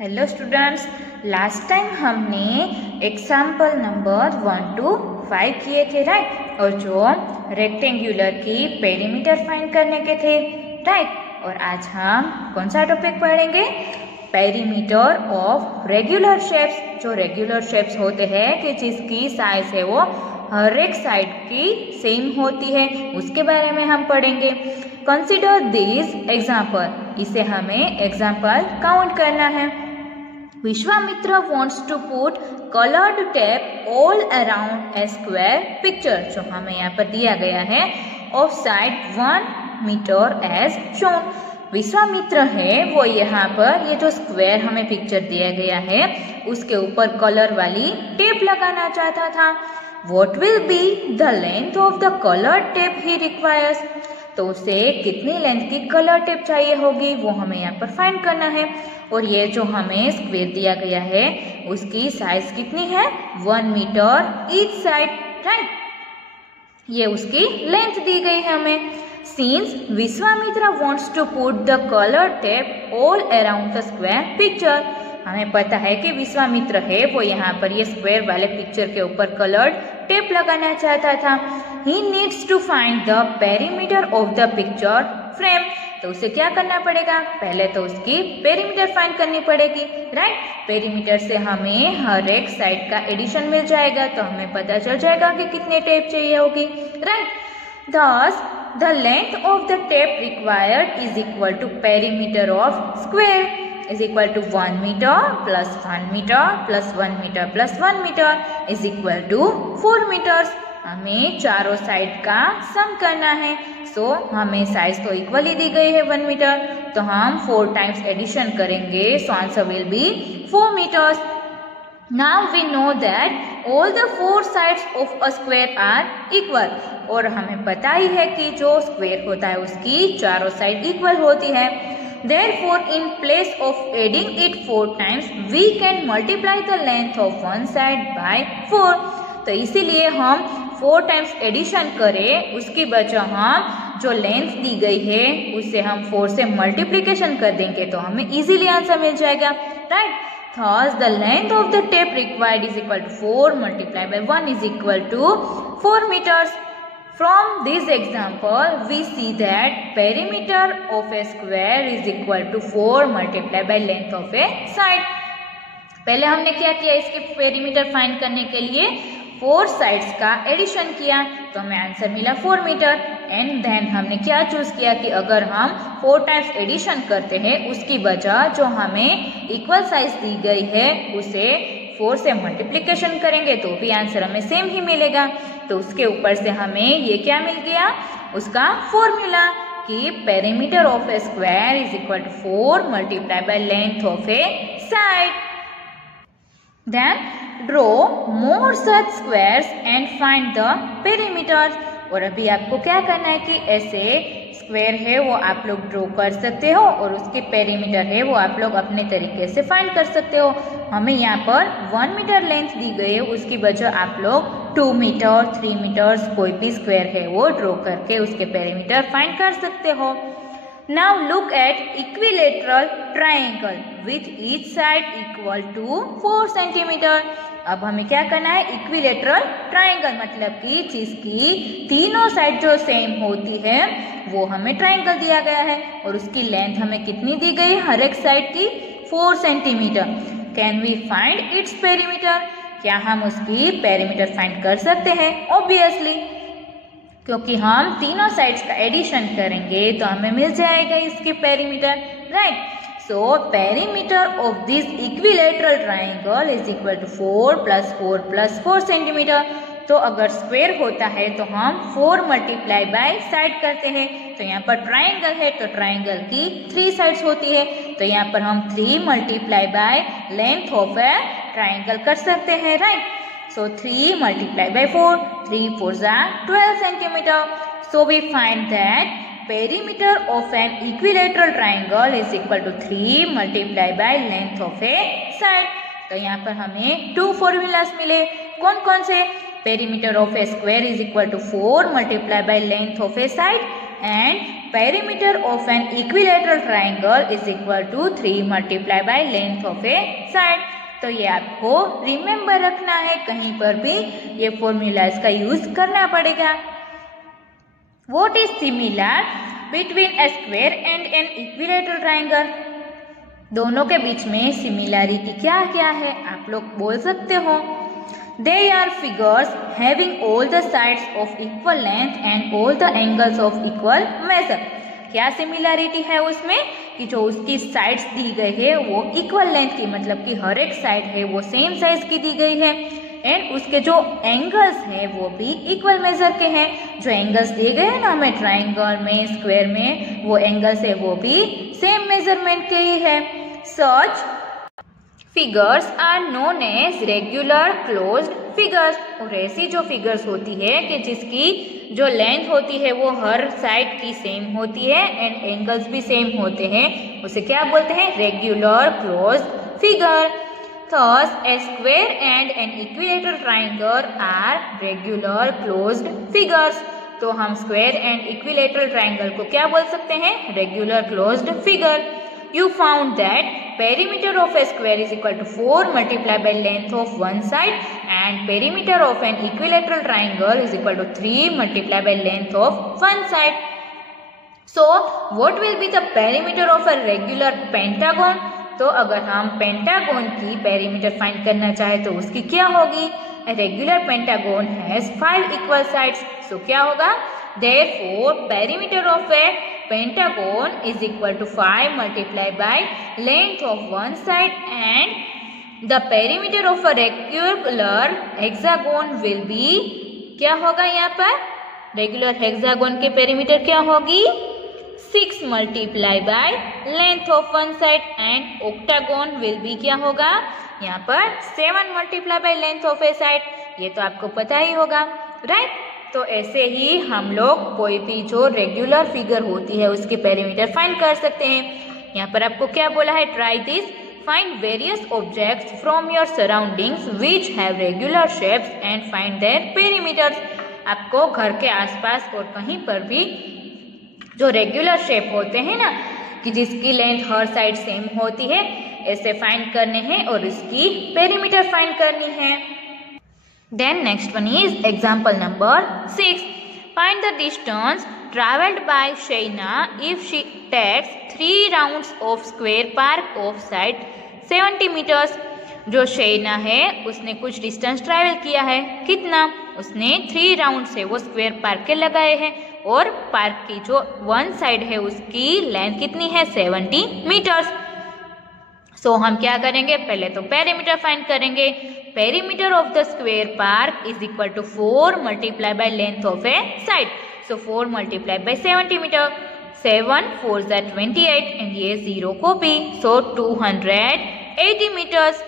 Hello students, last time हमने example number 1 to 5 किए थे, राइट। और जो रेक्टेंगुलर की पेरीमीटर फाइंड करने के थे, राइट। और आज हम कौन सा टॉपिक पढ़ेंगे? Perimeter of regular shapes. जो रेगुलर शेप्स होते हैं कि जिसकी साइज है वो हर एक साइड की सेम होती है, उसके बारे में हम पढ़ेंगे। कंसिडर दिस एग्जाम्पल, इसे हमें एग्जाम्पल काउंट करना है। Vishwamitra wants to put colored tape all around a square picture, जो हमें यहाँ पर दिया गया है, of side 1 meter as shown। Vishwamitra है वो यहाँ पर ये जो स्क्वायर हमें पिक्चर दिया गया है उसके ऊपर कलर वाली टेप लगाना चाहता था। What will be the length of the colored tape he requires? तो उसे कितनी लेंथ की कलर टेप चाहिए होगी वो हमें यहाँ पर फाइंड करना है। और ये जो हमें स्क्वायर दिया गया है उसकी साइज कितनी है? 1 मीटर ईच साइड, राइट। ये उसकी लेंथ दी गई है हमें। Since Vishwamitra wants to put the colored tape all around the square picture, हमें पता है कि विश्वामित्र है वो यहाँ पर ये स्क्वायर वाले पिक्चर के ऊपर कलर्ड टेप लगाना चाहता था। He needs to find the perimeter of the picture frame। तो उसे क्या करना पड़ेगा? पहले तो उसकी पेरीमीटर फाइंड करनी पड़ेगी, राइट। पेरीमीटर से हमें हर एक साइड का एडिशन मिल जाएगा, तो हमें पता चल जाएगा कि कितने टेप चाहिए होगी, right. Thus the length of the tape required is equal to perimeter of square is equal to 1 meter plus 1 meter plus 1 meter plus 1 meter is equal to 4 meters। हमें चारों साइड का सम करना है। सो हमें साइज तो equal ही दी गई है 1 metre, तो हम 4 टाइम्स एडिशन करेंगे, सो answer will B 4 meters। Now we know that all the 4 sides of a square are equal। और हमें पता ही है कि जो स्क्वायर होता है उसकी चारों साइड इक्वल होती है। Therefore, in place of adding it 4 times, we can multiply the length of one side by 4। तो इसीलिए हम 4 टाइम्स एडिशन करें, उसकी बजाय हम जो लेंथ दी गई है उसे हम 4 से मल्टीप्लीकेशन कर देंगे, तो हमें इजीली आंसर मिल जाएगा, right. Thus, the length of the tape required is equal to 4 multiplied by 1 is equal to 4 meters। From this example, we see that perimeter of a square is equal to 4 multiplied by length of a side। पहले हमने क्या किया? इसके perimeter find करने के लिए 4 sides का addition किया, तो हमें आंसर मिला 4 मीटर। एंड देन हमने क्या चूज किया कि अगर हम 4 टाइम्स एडिशन करते हैं उसकी बजाय जो हमें इक्वल साइज दी गई है उसे 4 से मल्टीप्लीकेशन करेंगे तो भी आंसर हमें सेम ही मिलेगा। तो उसके ऊपर से हमें ये क्या मिल गया? उसका फॉर्मूला कि perimeter of a square is equal to 4 multiply by length of a side. Then draw more such squares and find the perimeter. और अभी आपको क्या करना है कि ऐसे स्क्वायर है वो आप लोग ड्रॉ कर सकते हो और उसके पेरीमीटर है वो आप लोग अपने तरीके से फाइंड कर सकते हो। हमें यहाँ पर 1 मीटर लेंथ दी गई है, उसकी बजाय आप लोग 2 मीटर 3 मीटर्स कोई भी स्क्वायर है वो ड्रॉ करके उसके पेरीमीटर फाइंड कर सकते हो। Now look at equilateral triangle with each side equal to 4 centimeter। अब हमें क्या करना है? इक्विलेटरल ट्राइंगल मतलब कि जिसकी तीनों साइड जो सेम होती है वो हमें ट्राइंगल दिया गया है और उसकी लेंथ हमें कितनी दी गई? हर एक साइड की 4 centimetre. Can we find its perimeter? क्या हम उसकी पेरीमीटर फाइंड कर सकते हैं? ऑब्वियसली, क्योंकि हम तीनों साइड्स का एडिशन करेंगे तो हमें मिल जाएगा इसकी perimeter, right. So perimeter of this equilateral triangle is equal to 4 + 4 + 4 centimetre. तो अगर स्क्वायर होता है तो हम 4 मल्टीप्लाई बाय साइड करते हैं, तो यहाँ पर ट्राइंगल है तो ट्राइंगल की 3 साइड्स होती है, तो यहाँ पर हम 3 multiply by length of A triangle कर सकते हैं, right. So 3 multiplied by 4, 3 4s are 12 centimeter। So we find that perimeter of an equilateral triangle is equal to 3 multiplied by length of a side। तो यहाँ पर हमें 2 formulas मिले। कौन कौन से? Perimeter of a square is equal to 4 multiplied by length of a side and perimeter of an equilateral triangle is equal to 3 multiplied by length of a side। तो ये आपको रिमेम्बर रखना है, कहीं पर भी ये फॉर्मूला इसका यूज करना पड़ेगा। What is similar between a square and an equilateral triangle? दोनों के बीच में सिमिलैरिटी क्या क्या है आप लोग बोल सकते हो। They are figures having all the sides of equal length and all the angles of equal measure। क्या सिमिलैरिटी है उसमें कि जो उसकी साइड्स दी गई है वो इक्वल लेंथ की, मतलब कि हर एक साइड है वो सेम साइज की दी गई है, एंड उसके जो एंगल्स है वो भी इक्वल मेजर के हैं। जो एंगल्स दिए गए हैं ना हमें ट्राइंगल में, स्क्वायर में, वो एंगल्स है वो भी सेम मेजरमेंट के ही है। Such figures are known as regular closed figures. और ऐसी जो फिगर्स होती है कि जिसकी जो लेंथ होती है वो हर साइड की सेम होती है एंड एंगल्स भी सेम होते हैं, उसे क्या बोलते हैं? Regular closed figure. Thus, a square and an equilateral triangle are regular closed figures। तो हम स्क्वायर एंड इक्विलेटरल ट्राइंगल को क्या बोल सकते हैं? Regular closed figure. You found that perimeter of a square is equal to 4 multiplied by length of one side and perimeter of an equilateral triangle is equal to 3 multiplied by length of one side। So, what will be the perimeter of a regular pentagon? तो अगर हम pentagon की perimeter find करना चाहे तो उसकी क्या होगी? Regular pentagon has 5 equal sides. So क्या होगा? Therefore, perimeter of a pentagon is equal to 5 multiplied by length of one side and the perimeter of a regular hexagon will be क्या होगा यहाँ पर? रेगुलर हेक्सागोन के perimeter क्या होगी? 6 multiplied by length of one side and octagon will be क्या होगा? यहाँ पर 7 multiplied by length of a side। ये तो आपको पता ही होगा, राइट? तो ऐसे ही हम लोग कोई भी जो रेगुलर फिगर होती है उसके पेरीमीटर फाइंड कर सकते हैं। यहाँ पर आपको क्या बोला है? Try this, find various objects from your surroundings which have regular shapes and find their perimeters. आपको घर के आसपास और कहीं पर भी जो रेगुलर शेप होते हैं ना, कि जिसकी लेंथ हर साइड सेम होती है, ऐसे फाइंड करने हैं और इसकी पेरीमीटर फाइंड करनी है। Then next one is example number 6. Find the distance traveled by Shaina if she takes 3 rounds of square park of side 70 meters। जो शैना है उसने कुछ डिस्टेंस ट्रैवल किया है, कितना? उसने 3 राउंड से वो स्क्वायर पार्क के लगाए हैं और पार्क की जो वन साइड है उसकी लेंथ कितनी है? 70 मीटर्स। सो हम क्या करेंगे? पहले तो पेरीमीटर फाइंड करेंगे। Perimeter of the square park is equal to 4 multiplied by length of a side। So 4 multiplied by 70 metre, 7 4 = 28 and ये 0 copy, so 280 metres.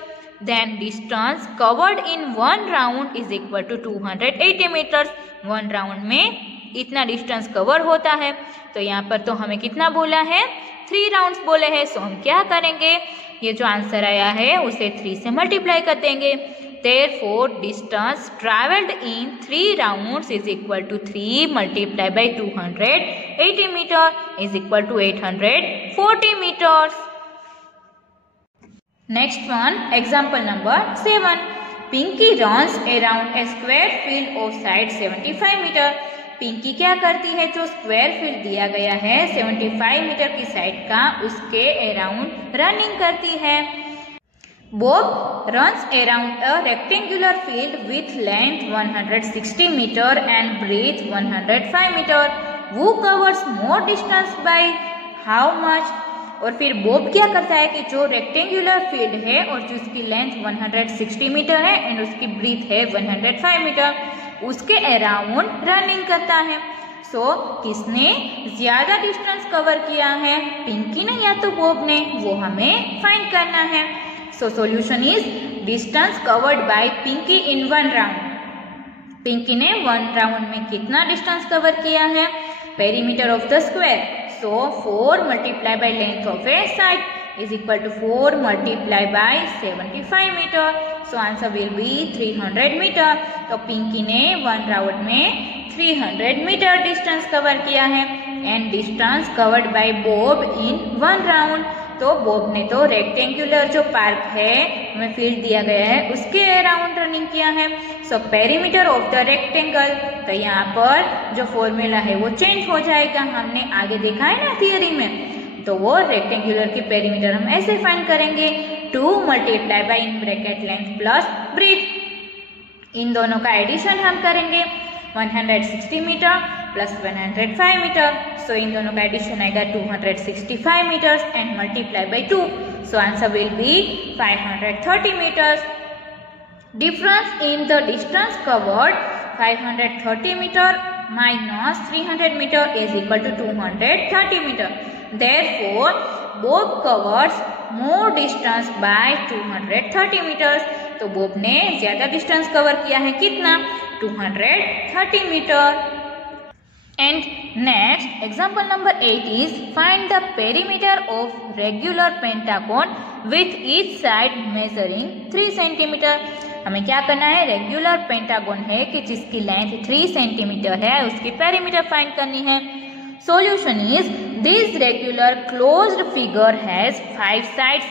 Then distance covered in 1 round is equal to 280 metres. 1 round में इतना distance cover होता है, तो यहाँ पर तो हमें कितना बोला है? 3 राउंड्स बोले हैं। सो हम क्या करेंगे? ये जो आंसर आया है उसे 3 से मल्टीप्लाई कर देंगे। Therefore, distance traveled in 3 rounds is equal to 3 multiplied by 280 meter is equal to 840 meters। Next one, example number 7. Pinky runs around a square field of side 75 meter। Pinky क्या करती है? जो स्क्वायर फील्ड दिया गया है 75 metre की side का, उसके अराउंड रनिंग करती है। Bob runs around a rectangular field with length 160 metre and breadth 105 metre. वो covers more distance by how much? और फिर बॉब क्या करता है कि जो रेक्टेंगुलर फील्ड है और जिसकी लेंथ 160 मीटर है एंड उसकी ब्रीथ है 105 मीटर, उसके अराउंड रनिंग करता है। सो किसने ज्यादा डिस्टेंस कवर किया है? पिंकी ने या तो बॉब ने? वो हमें फाइंड करना है। So solution is distance covered by Pinky in 1 round. Pinky ने 1 राउंड में कितना डिस्टेंस कवर किया है? Perimeter of the square, so 4 multiplied by length of a side is equal to 4 multiplied by 75 meter। So answer will be 300 metre. तो पिंकी ने 1 round में 300 metre distance cover किया है। And distance covered bye Bob in 1 round. तो Bob ने तो rectangular जो park है हमें फील्ड दिया गया है उसके अराउंड रनिंग किया है। सो पेरीमीटर ऑफ द रेक्टेंगल, तो यहाँ पर जो फॉर्मूला है वो चेंज हो जाएगा, हमने आगे देखा है ना थियरी में। तो वो रेक्टेंगुलर की पेरीमीटर हम ऐसे फाइंड करेंगे 2 multiply by in bracket length plus breadth. इन दोनों का एडिशन हम करेंगे 160 मीटर प्लस 105 मीटर। सो इन दोनों का एडिशन आएगा 265 metres and multiply by 2। So answer will be 530 metres. Difference in the distance covered 530 metre minus 300 meter is equal to 230 meter. Therefore, Bob covers more distance by 230 meters. तो Bob ने ज्यादा distance cover किया है, कितना? 230 metre. And next, example number 8 is find the perimeter of regular pentagon with each side measuring 3 centimeter. हमें क्या करना है? रेगुलर पेंटागन है कि जिसकी लेंथ 3 सेंटीमीटर है, उसकी पेरीमीटर फाइंड करनी है। Solution is this regular closed figure has 5 sides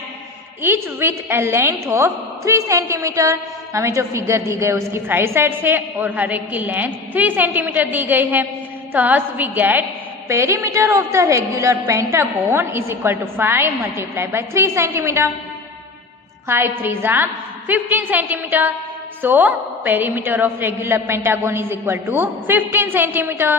each with A length of 3 centimetre. हमें जो फिगर दी गई उसकी 5 साइड्स है और हर एक की लेंथ 3 सेंटीमीटर दी गई है। Thus we get perimeter of the regular pentagon is equal to 5 multiplied by 3 centimeter. 5 3s are 15 centimeter. So perimeter of regular pentagon is equal to 15 centimeter.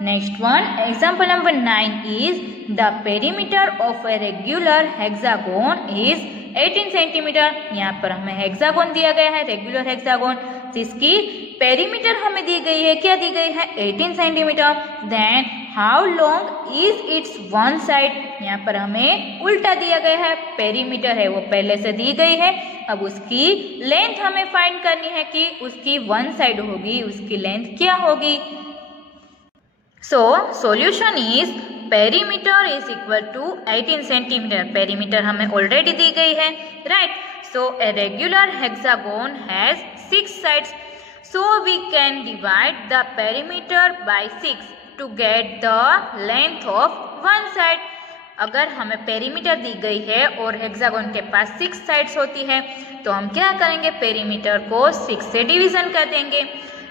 Next one, example number 9 is the perimeter of a regular hexagon is 18 centimeter. यहाँ पर हमें hexagon दिया गया है, regular hexagon, जिसकी perimeter हमें दी गई है, क्या दी गई है? 18 centimetre. Then how long is its one side, यहाँ पर हमें उल्टा दिया गया है, पेरीमीटर है वो पहले से दी गई है, अब उसकी लेंथ हमें फाइंड करनी है कि उसकी वन साइड होगी, उसकी लेंथ क्या होगी। So solution is perimeter is equal to 18 centimetre. Perimeter हमें ऑलरेडी दी गई है, right. So a regular hexagon has 6 sides. So we can divide the perimeter by 6 to get the length of one side. अगर हमें perimeter दी गई है और hexagon के पास 6 साइड्स होती है तो हम क्या करेंगे? पेरीमीटर को 6 से डिवीजन कर देंगे।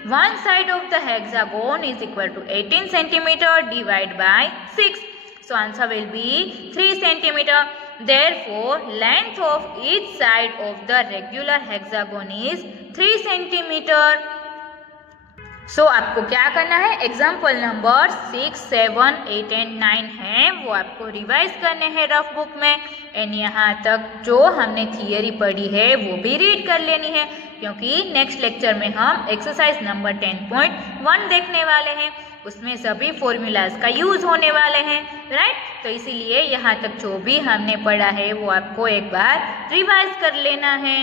One side of the hexagon is equal to 18 centimeter divided by 6. So answer will be 3 centimeter. Therefore, length of each side of the regular hexagon is 3 centimeter. So आपको क्या करना है? एग्जाम्पल नंबर 6, 7, 8 एंड 9 हैं, वो आपको revise करने हैं rough book में। एंड यहाँ तक जो हमने थियरी पढ़ी है वो भी रीड कर लेनी है, क्योंकि नेक्स्ट लेक्चर में हम एक्सरसाइज नंबर 10.1 देखने वाले हैं, उसमें सभी फॉर्मूलाज का यूज होने वाले हैं, राइट। तो इसीलिए यहाँ तक जो भी हमने पढ़ा है वो आपको एक बार रिवाइज कर लेना है।